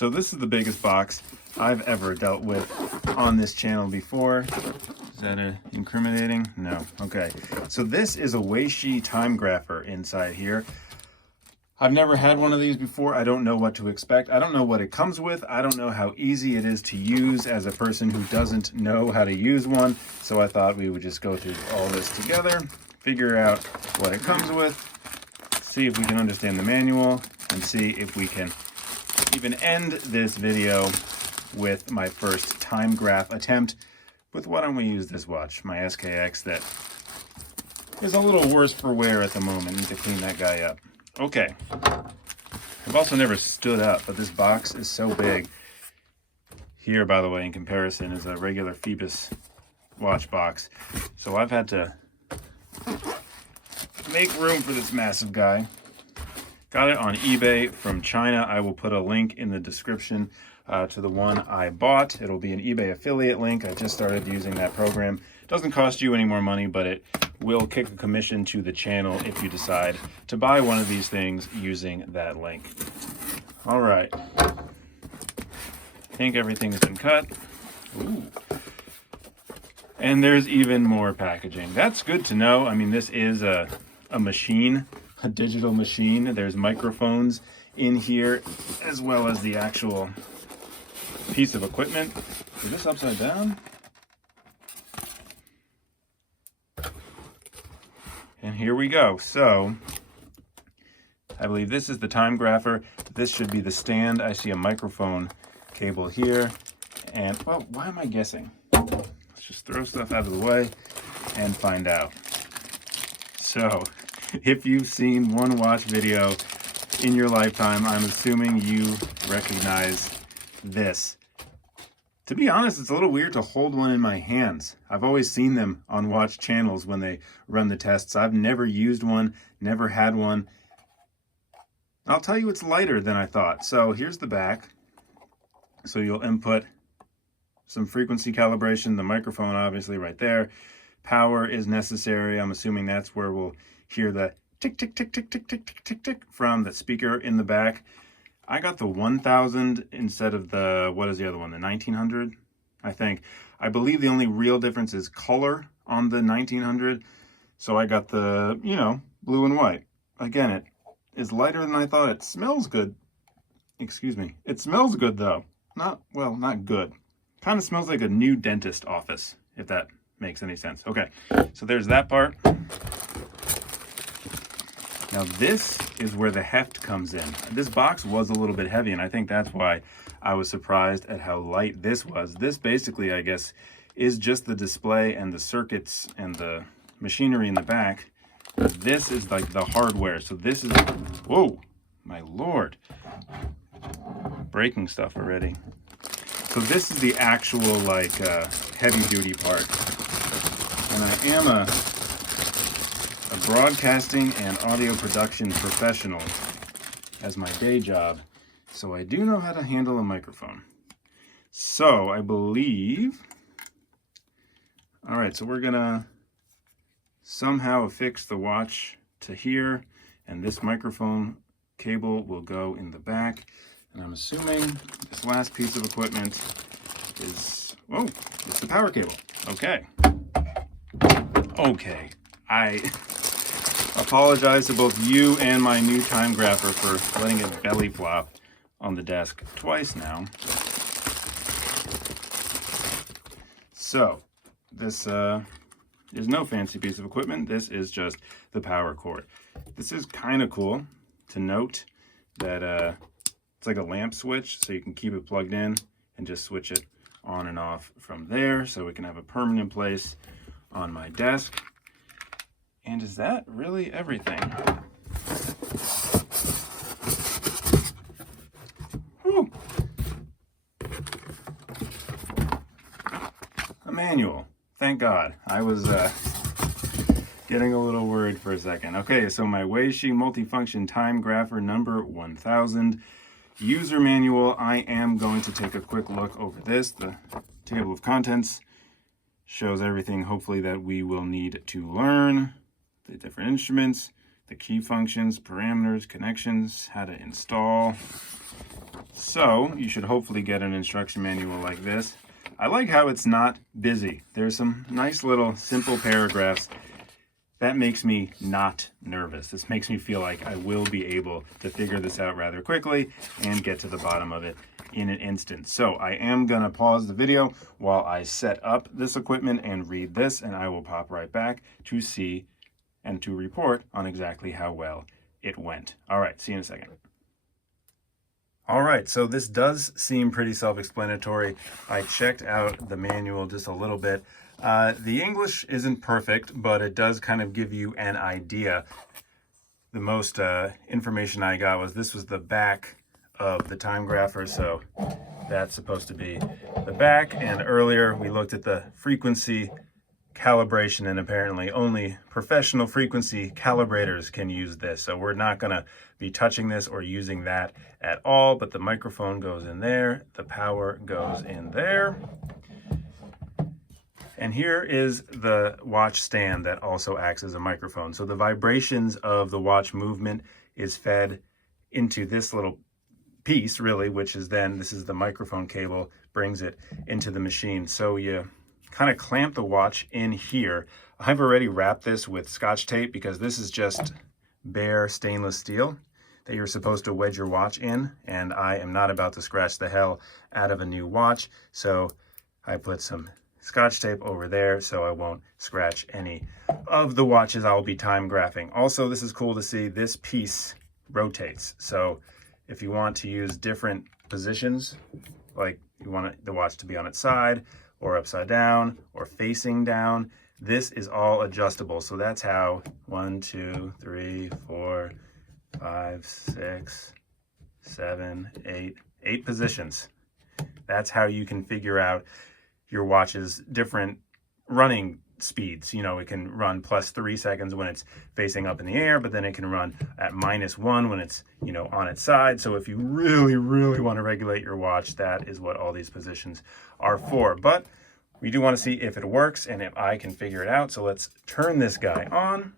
So this is the biggest box I've ever dealt with on this channel before. Is that incriminating? No. Okay. So this is a Weishi Timegrapher inside here. I've never had one of these before. I don't know what to expect. I don't know what it comes with. I don't know how easy it is to use as a person who doesn't know how to use one. So I thought we would just go through all this together, figure out what it comes with, see if we can understand the manual, and see if we can even end this video with my first time graph attempt with why don't we use this watch, my SKX, that is a little worse for wear at the moment. Need to clean that guy up. Okay. I've also never stood up, but this box is so big. Here, by the way, in comparison, is a regular Phoebus watch box. So I've had to make room for this massive guy. Got it on eBay from China. I will put a link in the description to the one I bought. It'll be an eBay affiliate link. I just started using that program. Doesn't cost you any more money, but it will kick a commission to the channel if you decide to buy one of these things using that link. All right. I think everything's been cut. Ooh. And there's even more packaging. That's good to know. I mean, this is a machine, a digital machine. There's microphones in here, as well as the actual piece of equipment. Is this upside down? And here we go. So I believe this is the Timegrapher. This should be the stand. I see a microphone cable here. And, well, why am I guessing? Let's just throw stuff out of the way and find out. So, if you've seen one watch video in your lifetime, I'm assuming you recognize this. To be honest, it's a little weird to hold one in my hands. I've always seen them on watch channels when they run the tests. I've never used one, never had one. I'll tell you, it's lighter than I thought. So here's the back. So you'll input some frequency calibration, the microphone obviously right there. Power is necessary. I'm assuming that's where we'll hear the tick, tick, tick, tick, tick, tick, tick, tick, tick from the speaker in the back. I got the 1000 instead of the, what is the other one, the 1900, I think. I believe the only real difference is color on the 1900. So I got the, you know, blue and white. Again, it is lighter than I thought. It smells good. Excuse me. It smells good though. Not, well, not good. Kind of smells like a new dentist office, if that makes any sense. Okay, so there's that part. Now this is where the heft comes in. This box was a little bit heavy, and I think that's why I was surprised at how light this was. This basically, I guess, is just the display and the circuits and the machinery in the back. This is like the hardware. So this is, whoa, my Lord. Breaking stuff already. So this is the actual like heavy duty part. And I am a broadcasting and audio production professional as my day job, so I do know how to handle a microphone. So I believe, all right, so we're gonna somehow affix the watch to here, and this microphone cable will go in the back, and I'm assuming this last piece of equipment is, oh, it's the power cable. Okay. Okay, I apologize to both you and my new Timegrapher for letting it belly flop on the desk twice now. So, this is no fancy piece of equipment. This is just the power cord. This is kind of cool to note that it's like a lamp switch, so you can keep it plugged in and just switch it on and off from there, so we can have a permanent place on my desk. And is that really everything? Whew. A manual. Thank God. I was getting a little worried for a second. Okay, so my Weishi multifunction Timegrapher number 1000 user manual. I am going to take a quick look over this. The table of contents shows everything, hopefully, that we will need to learn. The different instruments, the key functions, parameters, connections, how to install. So you should hopefully get an instruction manual like this. I like how it's not busy. There's some nice little simple paragraphs. That makes me not nervous. This makes me feel like I will be able to figure this out rather quickly and get to the bottom of it in an instant. So I am gonna pause the video while I set up this equipment and read this, and I will pop right back to see and to report on exactly how well it went. All right, see you in a second. All right, so this does seem pretty self-explanatory. I checked out the manual just a little bit. The English isn't perfect, but it does kind of give you an idea. The most information I got was this was the back of the Timegrapher, so that's supposed to be the back. And earlier we looked at the frequency calibration, and apparently only professional frequency calibrators can use this. So we're not going to be touching this or using that at all, but the microphone goes in there, the power goes in there. And here is the watch stand that also acts as a microphone. So the vibrations of the watch movement is fed into this little piece, really, which is then, this is the microphone cable, brings it into the machine. So you kind of clamp the watch in here. I've already wrapped this with Scotch tape because this is just bare stainless steel that you're supposed to wedge your watch in, and I am not about to scratch the hell out of a new watch, so I put some Scotch tape over there so I won't scratch any of the watches I'll be time graphing. Also, this is cool to see, this piece rotates, so if you want to use different positions, like you want the watch to be on its side or upside down or facing down, this is all adjustable. So that's how 1, 2, 3, 4, 5, 6, 7, 8 positions. That's how you can figure out your watch's different running speeds. You know, it can run +3 seconds when it's facing up in the air, but then it can run at -1 when it's, you know, on its side. So if you really, really want to regulate your watch, that is what all these positions are for. But we do want to see if it works and if I can figure it out. So let's turn this guy on.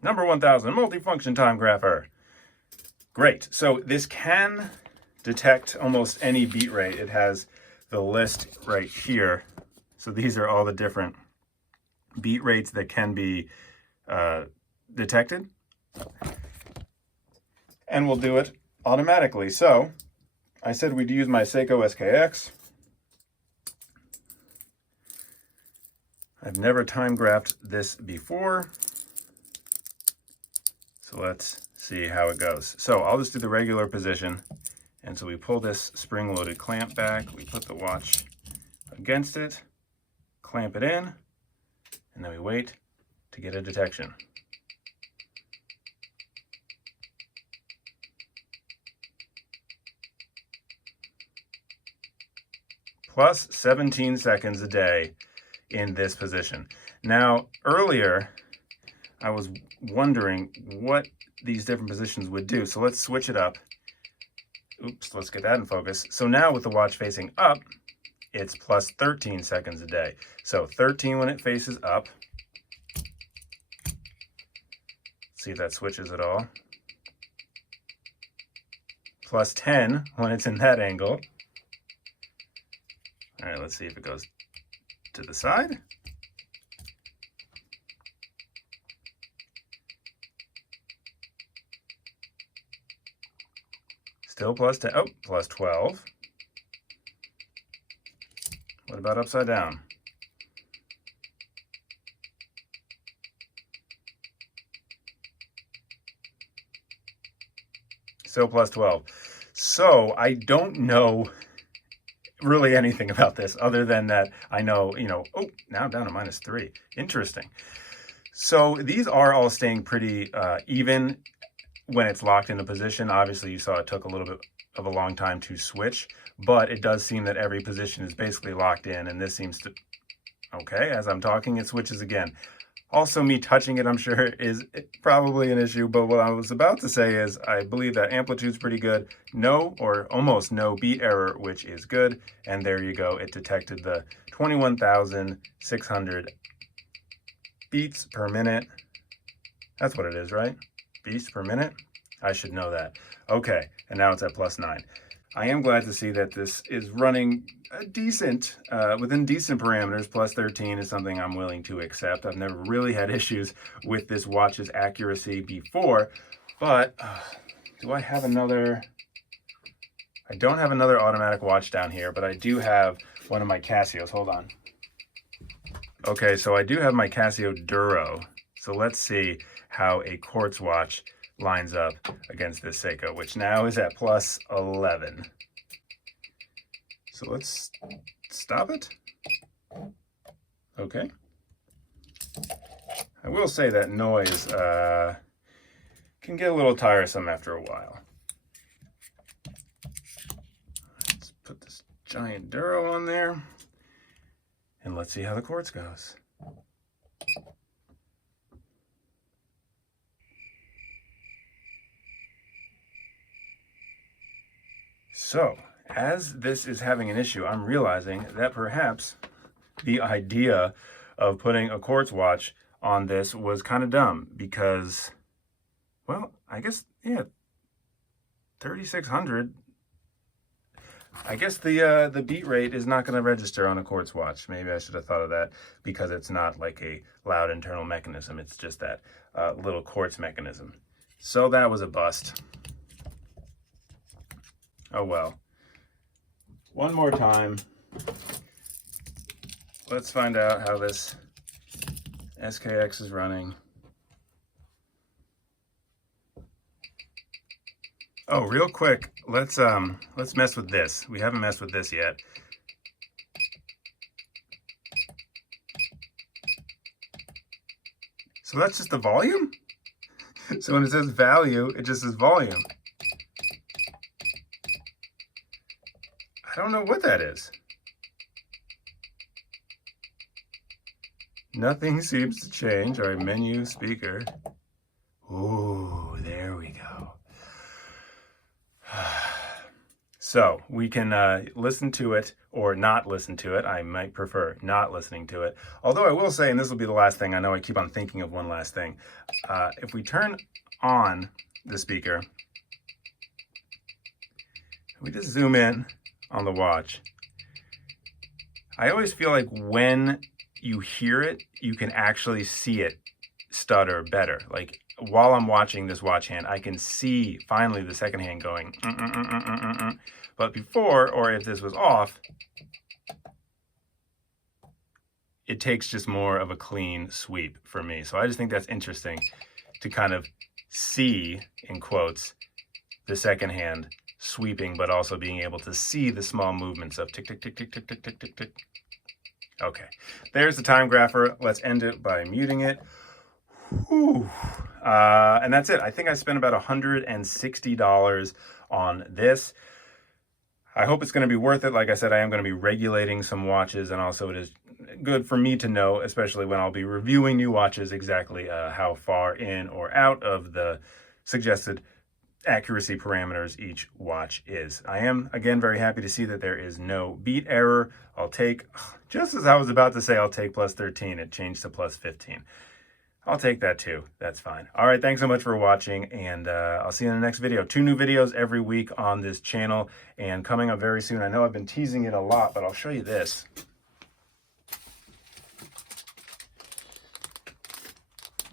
Number 1000 multifunction Timegrapher. Great. So this can detect almost any beat rate. It has the list right here. So these are all the different beat rates that can be detected. And we'll do it automatically. So I said we'd use my Seiko SKX. I've never time graphed this before. So let's see how it goes. So I'll just do the regular position. And so we pull this spring-loaded clamp back, we put the watch against it, clamp it in, and then we wait to get a detection. Plus 17 seconds a day in this position. Now, earlier, I was wondering what these different positions would do. So let's switch it up. Oops, let's get that in focus. So now with the watch facing up, it's plus 13 seconds a day. So 13 when it faces up. See if that switches at all. Plus 10 when it's in that angle. All right, let's see if it goes to the side. Still plus 10, oh, plus 12. What about upside down? Still plus 12. So I don't know really anything about this other than that I know, you know, oh, now down to -3. Interesting. So these are all staying pretty even when it's locked into position. Obviously you saw it took a little bit of a long time to switch, but it does seem that every position is basically locked in, and this seems to, okay, as I'm talking it switches again. Also, me touching it, I'm sure, is probably an issue, but what I was about to say is I believe that amplitude's pretty good. No, or almost no beat error, which is good, and there you go. It detected the 21,600 beats per minute. That's what it is, right? Beats per minute? I should know that. Okay, and now it's at +9. I am glad to see that this is running decent, within decent parameters. +13 is something I'm willing to accept. I've never really had issues with this watch's accuracy before, but do I have another? I don't have another automatic watch down here, but I do have one of my Casios. Hold on. Okay, so I do have my Casio Duro. So let's see how a quartz watch lines up against this Seiko, which now is at +11. So let's stop it. Okay. I will say that noise can get a little tiresome after a while. Let's put this giant Duro on there, and let's see how the quartz goes. So, as this is having an issue, I'm realizing that perhaps the idea of putting a quartz watch on this was kind of dumb because, well, I guess, yeah, 3600. I guess the beat rate is not going to register on a quartz watch. Maybe I should have thought of that because it's not like a loud internal mechanism. It's just that little quartz mechanism. So that was a bust. Oh well. One more time. Let's find out how this SKX is running. Oh, real quick, let's mess with this. We haven't messed with this yet. So that's just the volume? So when it says value, it just says volume. I don't know what that is. Nothing seems to change. All right, menu, speaker. Ooh, there we go. So we can listen to it or not listen to it. I might prefer not listening to it. Although I will say, and this will be the last thing, I know I keep on thinking of one last thing. If we turn on the speaker, we just zoom in on the watch. I always feel like when you hear it, you can actually see it stutter better. Like while I'm watching this watch hand, I can see finally the second hand going, But before, or if this was off, it takes just more of a clean sweep for me. So I just think that's interesting to kind of see, in quotes, the second hand sweeping, but also being able to see the small movements of tick, tick, tick, tick, tick, tick, tick, tick, tick. Okay, there's the Timegrapher. Let's end it by muting it. Whew. And that's it. I think I spent about $160 on this. I hope it's going to be worth it. Like I said, I am going to be regulating some watches, and also it is good for me to know, especially when I'll be reviewing new watches, exactly how far in or out of the suggested accuracy parameters each watch is. I am, again, very happy to see that there is no beat error. I'll take, just as I was about to say, I'll take +13. It changed to +15. I'll take that too. That's fine. All right, thanks so much for watching, and I'll see you in the next video. 2 new videos every week on this channel, and coming up very soon. I know I've been teasing it a lot, but I'll show you this.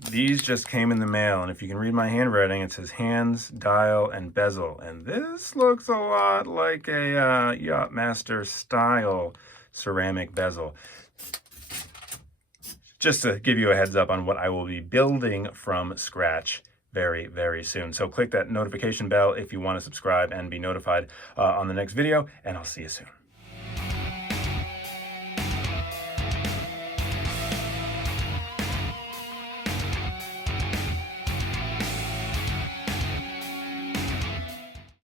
These just came in the mail, and if you can read my handwriting, it says hands, dial, and bezel. And this looks a lot like a Yachtmaster style ceramic bezel. Just to give you a heads up on what I will be building from scratch very, very soon. So click that notification bell if you want to subscribe and be notified on the next video, and I'll see you soon.